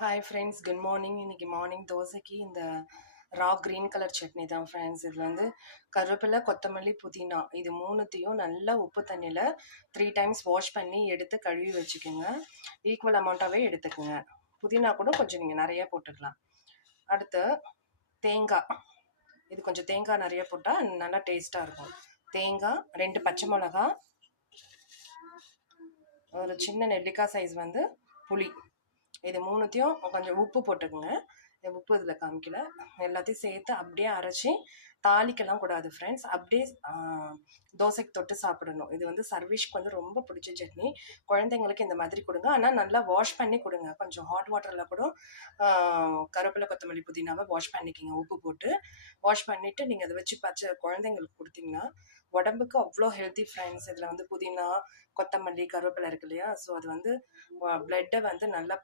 Hi friends, good morning. இன்னைக்கு morning தோசைக்கு இந்த ரா கிரீன் கலர் சட்னி தான் ஃப்ரெண்ட்ஸ். இதில் வந்து கருவேப்பிலை, கொத்தமல்லி, புதினா இது மூணுத்தையும் நல்லா உப்பு தண்ணியில் 3 டைம்ஸ் வாஷ் பண்ணி எடுத்து கழுவி வச்சுக்கோங்க. ஈக்குவல் அமௌண்ட்டாகவே எடுத்துக்கோங்க. புதினா கூட கொஞ்சம் நீங்கள் நிறைய போட்டுக்கலாம். அடுத்து தேங்காய், இது கொஞ்சம் தேங்காய் நிறைய போட்டால் நல்லா டேஸ்ட்டாக இருக்கும். தேங்காய், 2 பச்சை மிளகா, ஒரு சின்ன நெல்லிக்காய் சைஸ் வந்து புளி, இது மூணுத்தையும் கொஞ்சம் உப்பு போட்டுக்குங்க. உப்பு இதில் காமிக்கல. எல்லாத்தையும் சேர்த்து அப்படியே அரைச்சி தாளிக்கலாம் கூடாது ஃப்ரெண்ட்ஸ். அப்படியே தோசைக்கு தொட்டு சாப்பிடணும். இது வந்து சர்வீஷ்க்கு வந்து ரொம்ப பிடிச்ச சட்னி. குழந்தைங்களுக்கு இந்த மாதிரி கொடுங்க. ஆனால் நல்லா வாஷ் பண்ணி கொடுங்க. கொஞ்சம் ஹாட் வாட்டரில் கூட கருவேப்பிலை, கொத்தமல்லி, புதினாவை வாஷ் பண்ணிக்கிங்க. உப்பு போட்டு வாஷ் பண்ணிவிட்டு நீங்கள் அதை வச்சு குழந்தைங்களுக்கு கொடுத்தீங்கன்னா உடம்புக்கு அவ்வளோ ஹெல்த்தி ஃப்ரெண்ட்ஸ். இதில் வந்து புதினா, கொத்தமல்லி, கருவேப்பிலை இருக்கு இல்லையா? ஸோ அது வந்து பிளட்டை வந்து நல்லா